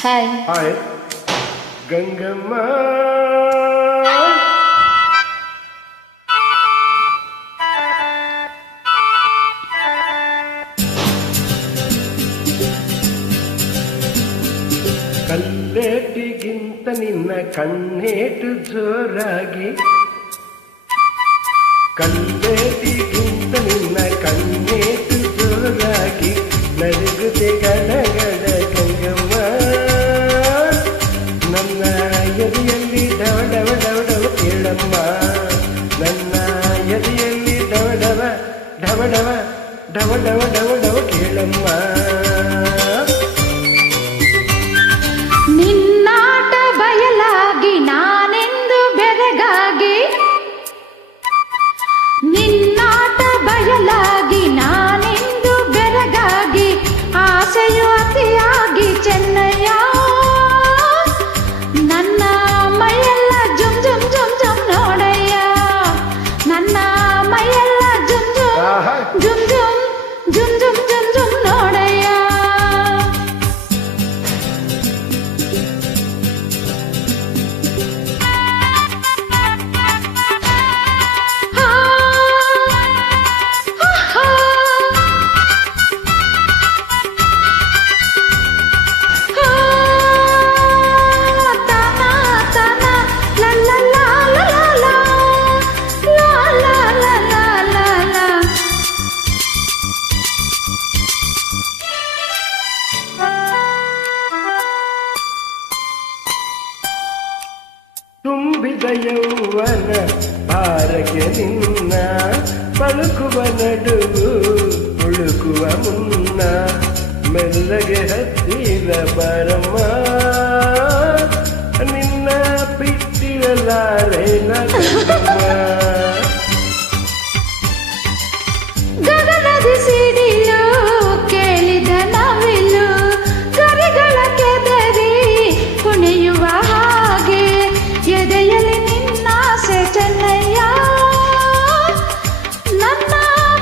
hi hi Gangamma ಕಲ್ಲೇಟಿಗಿಂತ ನಿನ್ನ ಕಣ್ಣೇಟು ಜೋರಾಗಿ ಕಲ್ಲೇಟಿಗಿಂತ ನಿನ್ನ ಕಣ್ಣೇಟು ಜೋರಾಗಿ ನಡುಗುತ್ತೆ ಗಡಗಡ ಗಂಗಮ್ಮ ನನ್ನ ಎದೆಯಲ್ಲಿ ಡವ ಡವ ಡವ ಡವ ಕೇಳಮ್ಮ ನನ್ನ ಎದೆಯಲ್ಲಿ ಡವ ಡವ ಡವ ಡವ ಡವ ಡವ ಡವ ಡವ ಕೇಳಮ್ಮ ನಿನ್ನಾಟ ಬಯಲಾಗಿ ನಾನೆಂದು ಬೆರಗಾಗಿ ನಿನ್ನಾಟ ಬಯಲಾಗಿ ನಾನೆಂದು ಬೆರಗಾಗಿ ಆಸೆಯು ಅತಿಯಾಗಿ ಚೆನ್ನಯ್ಯ ನನ್ನ ಮೈಯೆಲ್ಲ ಜುಮ್ ಜುಮ್ ಜುಮ್ ಜುಮ್ ನೋಡಯ್ಯ ನನ್ನ ಮೈಯೆಲ್ಲ ಜುಮ್ ಜುಮ್ ಜುಮ್ ಜುಮ್ ಜುಮ್ ಜುಮ್ ಜುಮ್ ನೋಡಯ್ಯ ತುಂಬಿದ ಯೌವನ ಭಾರಕ್ಕೆ ನಿನ್ನ ಪಳುಕುವ ನಡುವು ಉಳುಕುವ ಮುನ್ನ ಮೆಲ್ಲಗೆ ಹತ್ತಿರ ಬರಮ್ಮ ನಿನ್ನ ಬಿಟ್ಟಿರಲಾರೆ ನಗಮ್ಮ ಗಗನದ ಸಿಡಿಲು ಕೇಳಿದ ನವಿಲು ಕರಿಗಳ ಕೆದರಿ ಕುಣಿಯುವ ಹಾಗೆ ಎದೆಯಲ್ಲಿ ನಿನ್ನಾಸೆ ಚೆನ್ನಯ್ಯ ನನ್ನ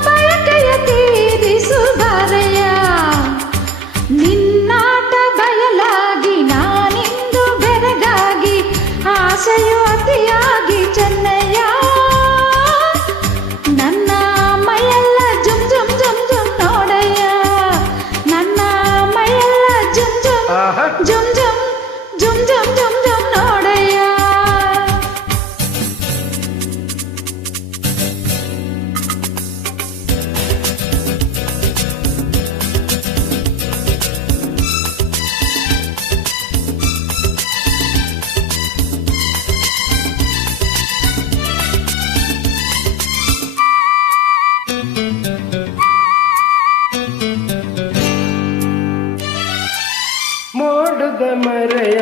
ಬಯಕೆಯ ತೀರಿಸು ಬಾರಯ್ಯ ನಿನ್ನಾಟ ಬಯಲಾಗಿ ನಾನಿಂದು ಬೆರಗಾಗಿ ಆಸೆಯು ಅತಿಯಾಗಿ ಚೆನ್ನಯ್ಯ ನನ್ನ ಮೈಯೆಲ್ಲ ಜುಮ್ ಜುಮ್ ಜುಮ್ ಜುಮ್ ನೋಡಯ್ಯ ನನ್ನ ಮೈಯೆಲ್ಲ ಜುಮ್ ಜುಮ್ ಜುಮ್ ಜುಮ್ ಜುಮ್ ಜುಮ್ ಜುಮ್ ಜುಮ್ ನೋಡಯ್ಯ ಮೋಡದ ಮರೆಯ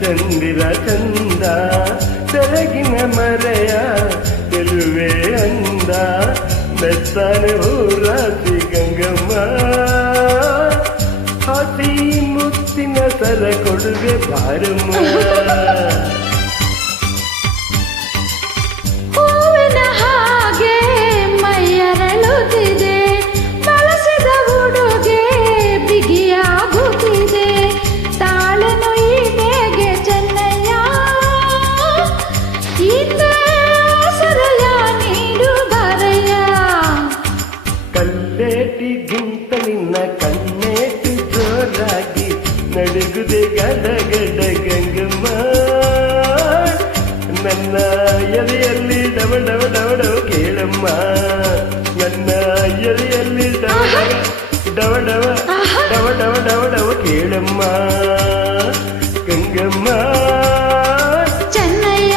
ಚಂದಿರ ಚಂದ ತೆಲಗಿನ ಮರೆಯ ಗೆಲುವೆ ಅಂದ ಬೆತ್ತನೆ ಹೂರಾಸಿ ಗಂಗಮ್ಮ ಹಸಿ ಮುತ್ತಿನ ಸರ ಕೊಡುಗೆ ಬಾರಮ್ಮ ಹೂವಿನ ಹಾಗೆ ಮೈಯರಳುತ್ತಿದೆ ಬಳಸಿದ ಉಡುಗೆ ಬಿಗಿಯಾಗುತ್ತಿದೆ ತಾಳನು ಈ ಹೇಗೆ ಚೆನ್ನಯ್ಯ ಹಿಂದೆ ಆಸರೆಯ ನೀಡು ಬರಯ್ಯ ಕಲ್ಲೇಟಿಗಿಂತ ನಿನ್ನ ಕಣ್ಣೇಟು ಜೋರಾಗಿ ನಡುಗುದೆ ಗಡಗಡ ಗಂಗಮ್ಮ ನನ್ನ ಎದೆಯಲ್ಲಿ ಡವ ಡವ ಡವ ಡವ ಕೇಳಮ್ಮ ನನ್ನ ಎದೆಯಲ್ಲಿ ಡವ ಡವ ಡವ ಡವ ಡವ ಡವ ಡವ ಕೇಳಮ್ಮ ಗಂಗಮ್ಮ ಚೆನ್ನಯ್ಯ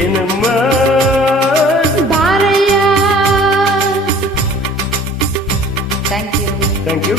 ಏನಮ್ಮ ಬಾರಯ್ಯ ಥ್ಯಾಂಕ್ ಯು ಥ್ಯಾಂಕ್ ಯು